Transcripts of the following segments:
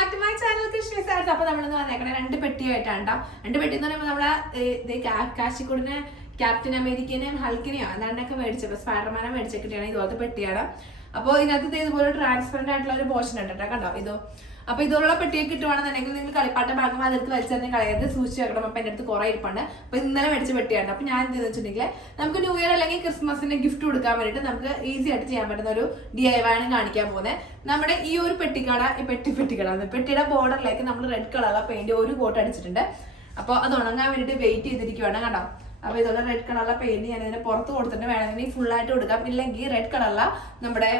Back to my channel Krishna sir's. അപ്പൊ നമ്മളെന്ന് പറഞ്ഞേക്കണേ 2 പെട്ടിയായിട്ടാണ് കേട്ടോ. 2 പെട്ടി എന്ന് പറയുമ്പോൾ നമ്മളെ കാശിക്കൂടിനെ ക്യാപ്റ്റൻ അമേരിക്കനെയും ഹൾക്കിനെയോ അതാണ്ടൊക്കെ മേടിച്ചപ്പോ സ്പൈഡർമാനെ മേടിച്ചിട്ടാണ് ഇതുപോലത്തെ പെട്ടിയാണ്. അപ്പോൾ ഇതിനകത്ത് ഇതുപോലെ ട്രാൻസ്പെറന്റ് ആയിട്ടുള്ള ഒരു പോർഷൻ ഉണ്ട് കേട്ടോ. കണ്ടോ ഇതോ. അപ്പൊ ഇതുള്ള പെട്ടിയൊക്കെ കിട്ടുവാണെന്നുണ്ടെങ്കിൽ നിങ്ങൾ കളിപ്പാട്ട ഭാഗം അതെടുത്ത് വലിച്ചെന്നെ കളയരുത്, സൂക്ഷിച്ച് വെക്കണം. അപ്പൊ എന്റെ അടുത്ത് കുറെ ഇരിപ്പുണ്ട്. അപ്പൊ ഇന്നലെ മേടിച്ച പെട്ടിയാണ്. അപ്പൊ ഞാൻ എന്താണെന്ന് വെച്ചിട്ടുണ്ടെങ്കിൽ നമുക്ക് ന്യൂ ഇയർ അല്ലെങ്കിൽ ക്രിസ്മസിന് ഗിഫ്റ്റ് കൊടുക്കാൻ വേണ്ടിയിട്ട് നമുക്ക് ഈസി ആയിട്ട് ചെയ്യാൻ പറ്റുന്ന ഒരു DIY ആണ് കാണിക്കാൻ പോകുന്നത്. നമ്മുടെ ഈ ഒരു പെട്ടിയുടെ ബോർഡറിലേക്ക് നമ്മൾ റെഡ് കളറുള്ള പെയിന്റ് ഒരു കോട്ട് അടിച്ചിട്ടുണ്ട്. അപ്പോൾ അത് ഉണങ്ങാൻ വേണ്ടിയിട്ട് വെയിറ്റ് ചെയ്തിരിക്കുവാണ്. കണ്ടോ. അപ്പൊ ഇതുള്ള റെഡ് കളറുള്ള പെയിന്റ് ഞാൻ ഇതിനെ പുറത്ത് കൊടുത്തിട്ട് വേണമെങ്കിൽ ഫുൾ ആയിട്ട് കൊടുക്കാം. ഇല്ലെങ്കിൽ റെഡ് കളറുള്ള നമ്മുടെ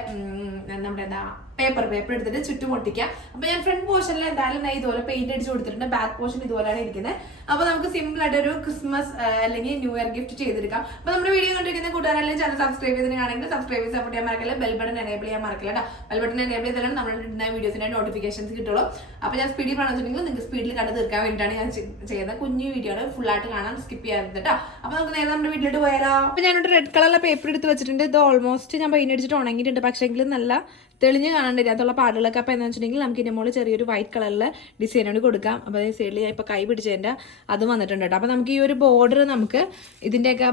എന്താ പേപ്പർ എടുത്തിട്ട് ചുറ്റും ഒട്ടിക്കാം. അപ്പൊ ഞാൻ ഫ്രണ്ട് പോർഷനിൽ എന്തായാലും ഇതുപോലെ പെയിന്റ് അടിച്ച് കൊടുത്തിട്ടുണ്ട്. ബാക്ക് പോർഷൻ ഇതുപോലെയാണ് ഇരിക്കുന്നത്. അപ്പൊ നമുക്ക് സിമ്പിൾ ആയിട്ട് ഒരു ക്രിസ്മസ് അല്ലെങ്കിൽ ന്യൂ ഇയർ ഗിഫ്റ്റ് ചെയ്തെടുക്കാം. അപ്പൊ നമ്മുടെ വീഡിയോ കണ്ടിരിക്കുന്ന കൂട്ടുകാരെല്ലാം ചാനൽ സബ്സ്ക്രൈബ് ചെയ്തിട്ടാണെങ്കിൽ സബ്സ്ക്രൈബ് ചെയ്ത് സപ്പോർട്ട് ചെയ്യാൻ മറക്കില്ല. ബെൽ ബട്ടൺ എനേബിൾ ചെയ്യാൻ മറക്കില്ല കേട്ടോ. ബെൽ ബട്ടൺ എനേബിൾ ചെയ്താലും നമ്മുടെ വീഡിയോസിന്റെ നോട്ടിഫിക്കേഷൻസ് കിട്ടുള്ളൂ. അപ്പൊ ഞാൻ സ്പീഡിൽ പറഞ്ഞിട്ടുണ്ടെങ്കിൽ നിങ്ങൾക്ക് സ്പീഡിൽ കണ്ടു തീർക്കാൻ വേണ്ടിയിട്ടാണ് ഞാൻ ചെയ്യുന്നത്. കുഞ്ഞു വീഡിയോ ആണ്, ഫുൾ ആയിട്ട് കാണാൻ സ്കിപ്പ് ചെയ്യാറുണ്ട് കേട്ടോ. അപ്പൊ നമുക്ക് നേരെ നമ്മുടെ വീട്ടിലോട്ട് പോയാലോ. അപ്പൊ ഞാനൊരു റെഡ് കളറിലെ പേപ്പർ എടുത്ത് വെച്ചിട്ടുണ്ട്. ഇത് ഓൾമോസ്റ്റ് ഞാൻ പെയിന്റ് അടിച്ചിട്ട് ഉണങ്ങിയിട്ടുണ്ട്. പക്ഷേങ്കിൽ നല്ല തെളിഞ്ഞ് കാണാണ്ട് ഇതിനകത്തുള്ള പാടുകളൊക്കെ. അപ്പോൾ എന്താണെന്ന് വെച്ചിട്ടുണ്ടെങ്കിൽ നമുക്ക് ഇതിൻ്റെ മുകളിൽ ചെറിയൊരു വൈറ്റ് കളറിൽ ഡിസൈൻ കൂടി കൊടുക്കാം. അപ്പോൾ അതേ സൈഡിൽ ഞാൻ ഇപ്പോൾ കൈ പിടിച്ചതിൻ്റെ അതും വന്നിട്ടുണ്ട് കേട്ടോ. അപ്പോൾ നമുക്ക് ഈ ഒരു ബോർഡർ നമുക്ക് ഇതിൻ്റെയൊക്കെ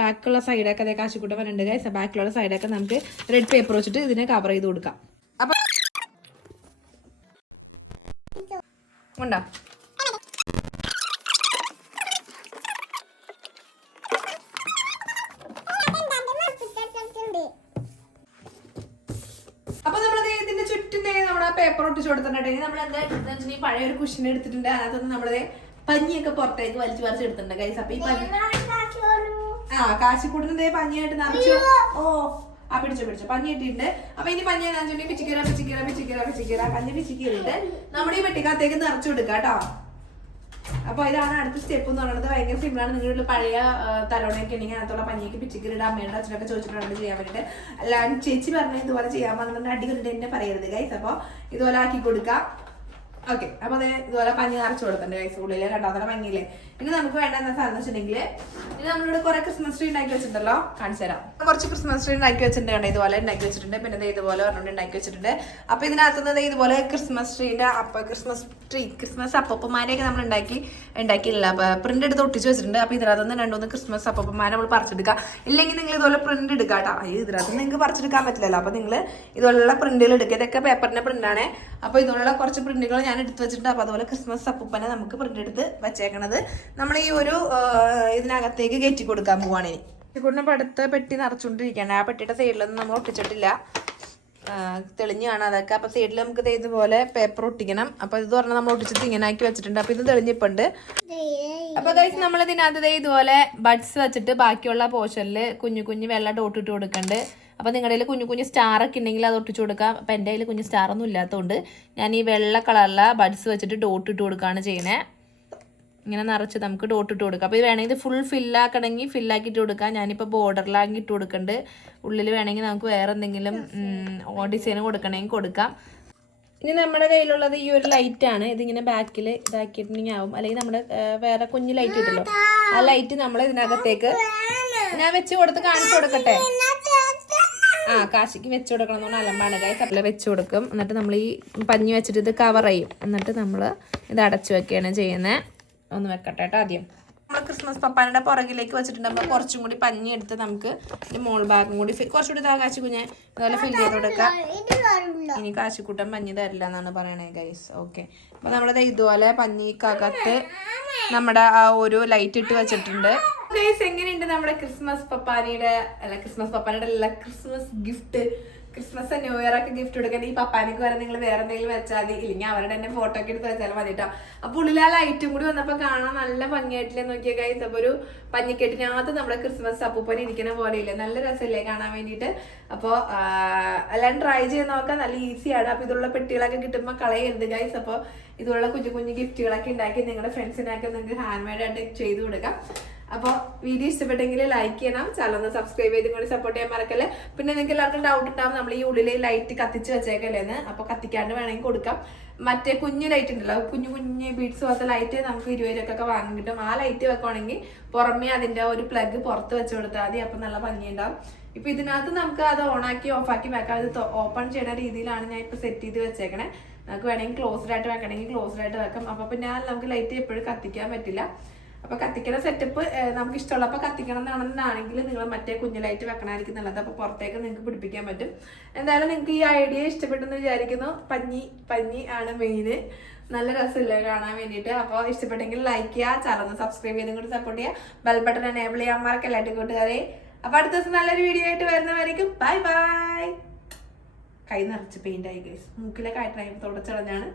ബാക്കുള്ള സൈഡൊക്കെ അതേ കാശിക്കൂട്ടം വന്നിട്ടുണ്ട് ഗൈസ്. ബാക്കിലുള്ള സൈഡൊക്കെ നമുക്ക് റെഡ് പേപ്പർ വെച്ചിട്ട് ഇതിനെ കവർ ചെയ്ത് കൊടുക്കാം. അപ്പോൾ ഉണ്ടോ. അപ്പൊ നമ്മൾ ഇതിന്റെ ചുറ്റും നമ്മുടെ പേപ്പർ ഒട്ടിച്ചു കൊടുത്തിട്ടുണ്ടെങ്കിൽ നമ്മൾ എന്താ എടുത്തെന്ന് പഴയ ഒരു കുഷൻ എടുത്തിട്ടുണ്ട്. അതിനകത്തൊന്ന് നമ്മളത് പഞ്ഞിയൊക്കെ പുറത്തേക്ക് വലിച്ചു പറിച്ച് എടുത്തിട്ടുണ്ട് ഗൈസ്. അപ്പൊ ഈ പഞ്ഞി കാശിക്കൂടുന്നത് പഞ്ഞിയായിട്ട് നിറച്ചു. പിടിച്ചോ പഞ്ഞി ഇട്ടിട്ടുണ്ട്. അപ്പൊ ഇനി പഞ്ഞി പിച്ചിക്കീറ പഞ്ഞി പിച്ചിക്കീറിട്ട് നമ്മുടെ ഈ പെട്ടിക്കകത്തേക്ക് നിറച്ചു കൊടുക്കാം കേട്ടോ. അപ്പൊ ഇതാണ് അടുത്ത സ്റ്റെപ്പ് എന്ന് പറയുന്നത്. ഭയങ്കര സിമ്പിളാണ്. നിങ്ങളുടെ പഴയ തലോണയൊക്കെ ഉണ്ടെങ്കിൽ അതിനകത്തുള്ള പഞ്ഞിക്ക് പിച്ചിക്കീറിയുടെ അമ്മയുടെ അച്ഛനൊക്കെ ചോദിച്ചിട്ടുണ്ട് ചെയ്യാൻ വേണ്ടിയിട്ട്. അല്ലാണ്ട് ചേച്ചി പറഞ്ഞ ഇതുപോലെ ചെയ്യാൻ പറഞ്ഞിട്ട് അടി കണ്ടിട്ട് എന്നെ പറയരുത് ഗൈസ്. അപ്പൊ ഇതുപോലെ ആക്കി കൊടുക്കാം. ഓക്കെ. അപ്പൊ അതെ ഇതുപോലെ പഞ്ഞി നിറച്ചു കൊടുത്തിട്ടുണ്ട് ഗൈസ്. ഉള്ളില് രണ്ടാമത്തെ പഞ്ഞിയില്ലേ. ഇനി നമുക്ക് വേണ്ട എന്താ സാധനം വെച്ചിട്ടുണ്ടെങ്കിൽ ഇനി നമ്മളിവിടെ കുറെ ക്രിസ്മസ് ട്രീ ഉണ്ടാക്കി വെച്ചിട്ടുണ്ടല്ലോ, കാണിച്ചു തരാം. കുറച്ച് ക്രിസ്മസ് ട്രീ ഉണ്ടാക്കി വെച്ചിട്ടുണ്ട്. ഇതുപോലെ ഉണ്ടാക്കി വെച്ചിട്ടുണ്ട്. പിന്നെ ഇതുപോലെ ഒരെണ്ണം ഉണ്ടാക്കി വെച്ചിട്ടുണ്ട്. അപ്പൊ ഇതിനകത്തുനിന്ന് ഇതുപോലെ ക്രിസ്മസ് ട്രീന്റെ ക്രിസ്മസ് അപ്പൂപ്പന്മാരെയൊക്കെ നമ്മൾ ഉണ്ടാക്കിയില്ല. പ്രിന്റ് എടുത്ത് ഒട്ടിച്ച് വെച്ചിട്ടുണ്ട്. അപ്പൊ ഇതിനകത്തുനിന്ന് 2-3 ക്രിസ്മസ് അപ്പൂപ്പന്മാരെ നമ്മൾ പറിച്ചെടുക്കാം. ഇല്ലെങ്കിൽ നിങ്ങൾ ഇതുപോലെ പ്രിന്റ് എടുക്കാം കേട്ടോ. ഇതിനകത്ത് നിങ്ങൾക്ക് പറിച്ചെടുക്കാൻ പറ്റില്ലല്ലോ. അപ്പൊ നിങ്ങൾ ഇതുപോലുള്ള പ്രിന്റുകൾ എടുക്കുക. ഇതൊക്കെ പേപ്പറിന്റെ പ്രിന്റാണ്. അപ്പൊ ഇതുപോലുള്ള കുറച്ച് പ്രിന്റുകൾ ഞാൻ എടുത്ത് വെച്ചിട്ടുണ്ട്. അപ്പൊ അതുപോലെ ക്രിസ്മസ് അപ്പൂപ്പനെ നമുക്ക് പ്രിന്റ് എടുത്ത് വെച്ചേക്കണത് നമ്മൾ ഈ ഒരു ഇതിനകത്തേക്ക് കയറ്റി കൊടുക്കാൻ പോവാണ്. ഇനി കൂടെ അടുത്ത പെട്ടി നിറച്ചുകൊണ്ടിരിക്കുകയാണ്. ആ പെട്ടിയുടെ സൈഡിലൊന്നും നമ്മൾ ഒട്ടിച്ചിട്ടില്ല, തെളിഞ്ഞ് കാണാം അതൊക്കെ. അപ്പൊ സൈഡിൽ നമുക്ക് ഇതുപോലെ പേപ്പർ ഒട്ടിക്കണം. അപ്പൊ ഇത് പറഞ്ഞാൽ നമ്മൾ ഒട്ടിച്ചിട്ട് ഇങ്ങനെ ആക്കി വെച്ചിട്ടുണ്ട്. അപ്പൊ ഇത് തെളിഞ്ഞിപ്പുണ്ട്. അപ്പൊ ഗൈസ് നമ്മൾ ഇതിനകത്ത് ഇതുപോലെ ബഡ്സ് വെച്ചിട്ട് ബാക്കിയുള്ള പോർഷനിൽ കുഞ്ഞു വെള്ള ഡോട്ട് ഇട്ട് കൊടുക്കണ്ട്. അപ്പോൾ നിങ്ങളുടെ കയ്യിൽ കുഞ്ഞു സ്റ്റാർ ഒക്കെ ഉണ്ടെങ്കിൽ അത് ഒട്ടിച്ചു കൊടുക്കാം. അപ്പം എൻ്റെ കയ്യിൽ കുഞ്ഞു സ്റ്റാറൊന്നും ഇല്ലാത്തതുകൊണ്ട് ഞാൻ ഈ വെള്ള കളറിലെ ബഡ്സ് വെച്ചിട്ട് ഡോട്ട് ഇട്ട് കൊടുക്കുകയാണ് ചെയ്യുന്നത്. ഇങ്ങനെ നിറച്ച് നമുക്ക് ഡോട്ട് ഇട്ട് കൊടുക്കാം. അപ്പോൾ ഇത് വേണമെങ്കിൽ ഇത് ഫുൾ ഫില്ലാക്കണമെങ്കിൽ ഫില്ലാക്കിയിട്ട് കൊടുക്കാം. ഞാനിപ്പോൾ ബോർഡറിലാക്കി ഇട്ട് കൊടുക്കുന്നുണ്ട്. ഉള്ളിൽ വേണമെങ്കിൽ നമുക്ക് വേറെ എന്തെങ്കിലും ഡിസൈൻ കൊടുക്കണമെങ്കിൽ കൊടുക്കാം. ഇനി നമ്മുടെ കയ്യിലുള്ളത് ഈ ഒരു ലൈറ്റാണ്. ഇതിങ്ങനെ ബാക്കിൽ ഇതാക്കിയിട്ടുണ്ടെങ്കിൽ ആവും. അല്ലെങ്കിൽ നമ്മുടെ വേറെ കുഞ്ഞു ലൈറ്റ് കിട്ടുമല്ലോ, ആ ലൈറ്റ് നമ്മൾ ഇതിനകത്തേക്ക് ഞാൻ വെച്ച് കൊടുത്ത് കാണിച്ചു കൊടുക്കട്ടെ. കാശിക്ക് വെച്ച് കൊടുക്കണം എന്ന് പറഞ്ഞാൽ അലമ്പാണ് ഗൈസ്. അപ്പോൾ വെച്ച് കൊടുക്കും. എന്നിട്ട് നമ്മൾ ഈ പഞ്ഞി വെച്ചിട്ട് ഇത് കവർ ചെയ്യും. എന്നിട്ട് നമ്മൾ ഇത് അടച്ചു വെക്കുകയാണ് ചെയ്യുന്നത്. ഒന്ന് വെക്കട്ടെ കേട്ടോ. ആദ്യം നമ്മൾ ക്രിസ്മസ് പപ്പാനയുടെ പുറകിലേക്ക് വെച്ചിട്ടുണ്ട്. അപ്പോൾ കുറച്ചും കൂടി പഞ്ഞി എടുത്ത് നമുക്ക് ഈ മോൾ ഭാഗം കൂടി കുറച്ചുകൂടി കാശി കുഞ്ഞെ ഇതുപോലെ ഫില്ല് ചെയ്ത് കൊടുക്കാം. ഇനി കാശിക്കൂട്ടം പഞ്ഞി തരില്ല എന്നാണ് പറയണേ ഗൈസ്. ഓക്കെ. അപ്പോൾ നമ്മളിത് ഇതുപോലെ പഞ്ഞിക്കകത്ത് നമ്മുടെ ആ ഒരു ലൈറ്റ് ഇട്ട് വെച്ചിട്ടുണ്ട് ഗൈസ്. എങ്ങനെയുണ്ട് നമ്മുടെ ക്രിസ്മസ് പപ്പാനിയുടെ Christmas gift? Christmas new year ഒക്കെ ഗിഫ്റ്റ് കൊടുക്കാൻ ഈ പപ്പാനിക്ക് വരെ നിങ്ങൾ വേറെ എന്തെങ്കിലും വെച്ചാൽ മതി, ഇല്ലെങ്കിൽ അവരുടെ തന്നെ ഫോട്ടോ ഒക്കെ എടുത്ത് വെച്ചാൽ മതി കേട്ടോ. അപ്പോൾ ഉള്ളിൽ ആ ലൈറ്റും കൂടി വന്നപ്പോൾ കാണാൻ നല്ല ഭംഗിയായിട്ടില്ലേ നോക്കിയ ഗൈസ്. അപ്പോൾ ഒരു പഞ്ഞിക്കെട്ടിനകത്ത് നമ്മുടെ ക്രിസ്മസ് അപ്പൂപ്പൻ ഇരിക്കുന്ന പോലെയില്ലേ, നല്ല രസമില്ലേ കാണാൻ വേണ്ടിയിട്ട്. അപ്പോൾ എല്ലാം ട്രൈ ചെയ്ത് നോക്കാം, നല്ല ഈസിയാണ്. അപ്പോൾ ഇതുള്ള പെട്ടികളൊക്കെ കിട്ടുമ്പോൾ കളയരുത് ഗൈസ്. അപ്പോൾ ഇതുള്ള കുഞ്ഞു ഗിഫ്റ്റുകളൊക്കെ ഉണ്ടാക്കി നിങ്ങളുടെ ഫ്രണ്ട്സിനൊക്കെ നിങ്ങൾക്ക് ഹാൻഡ് മെയ്ഡ് ആയിട്ട് ചെയ്ത് കൊടുക്കാം. അപ്പോൾ വീഡിയോ ഇഷ്ടപ്പെട്ടെങ്കിൽ ലൈക്ക് ചെയ്യണം, ചാനൽ സബ്സ്ക്രൈബ് ചെയ്തും കൂടി സപ്പോർട്ട് ചെയ്യാൻ മറക്കല്ലേ. പിന്നെ നിങ്ങൾക്ക് എല്ലാവർക്കും ഡൗട്ട് ഉണ്ടാവും നമ്മൾ ഈ ഉള്ളിൽ ലൈറ്റ് കത്തിച്ച് വെച്ചേക്കല്ലേന്ന്. അപ്പോൾ കത്തിക്കാണ്ട് വേണമെങ്കിൽ കൊടുക്കാം. മറ്റേ കുഞ്ഞു ലൈറ്റ് ഉണ്ടല്ലോ, കുഞ്ഞു ബീഡ്സ് പോലത്തെ ലൈറ്റ് നമുക്ക് 20 രൂപയ്ക്കൊക്കെ വാങ്ങി കിട്ടും. ആ ലൈറ്റ് വെക്കുകയാണെങ്കിൽ പുറമേ അതിൻ്റെ ഒരു പ്ലഗ് പുറത്ത് വെച്ച് കൊടുത്താൽ മതി. അപ്പം നല്ല ഭംഗിയുണ്ടാവും. ഇപ്പൊ ഇതിനകത്ത് നമുക്ക് അത് ഓണാക്കി ഓഫാക്കി വെക്കാം. അത് ഓപ്പൺ ചെയ്യുന്ന രീതിയിലാണ് ഞാൻ ഇപ്പൊ സെറ്റ് ചെയ്ത് വെച്ചേക്കണേ. നമുക്ക് വേണമെങ്കിൽ ക്ലോസ്ഡ് ആയിട്ട് വെക്കണമെങ്കിൽ ക്ലോസ്ഡ് ആയിട്ട് വെക്കാം. അപ്പൊ പിന്നെ നമുക്ക് ലൈറ്റ് എപ്പോഴും കത്തിക്കാൻ പറ്റില്ല. അപ്പൊ കത്തിക്കുന്ന സെറ്റപ്പ് നമുക്ക് ഇഷ്ടമുള്ളപ്പോൾ കത്തിക്കണം എന്നാണെങ്കിൽ നിങ്ങൾ മറ്റേ കുഞ്ഞു ലൈറ്റ് വെക്കണമായിരിക്കും നല്ലത്. അപ്പൊ പുറത്തേക്ക് നിങ്ങൾക്ക് പിടിപ്പിക്കാൻ പറ്റും. എന്തായാലും നിങ്ങൾക്ക് ഈ ഐഡിയ ഇഷ്ടപ്പെട്ടെന്ന് വിചാരിക്കുന്നു. പഞ്ഞി ആണ് മെയിന്. നല്ല രസമില്ലേ കാണാൻ വേണ്ടിയിട്ട്. അപ്പോൾ ഇഷ്ടപ്പെട്ടെങ്കിൽ ലൈക്ക് ചെയ്യുക, ചാനൽ സബ്സ്ക്രൈബ് ചെയ്തും കൂടി സപ്പോർട്ട് ചെയ്യുക, ബെൽ ബട്ടൺ എനേബിൾ ചെയ്യാൻ മറക്കല്ല കൂട്ടുകാരെ. അപ്പൊ അടുത്ത ദിവസം നല്ലൊരു വീഡിയോ ആയിട്ട് വരുന്നവരേക്കും ബൈ ബൈ. കൈ നിറച്ച് പെയിന്റ് ആയി ഗൈസ്, മൂക്കിലെ കാറ്റായി തുടച്ചടഞ്ഞാണ്.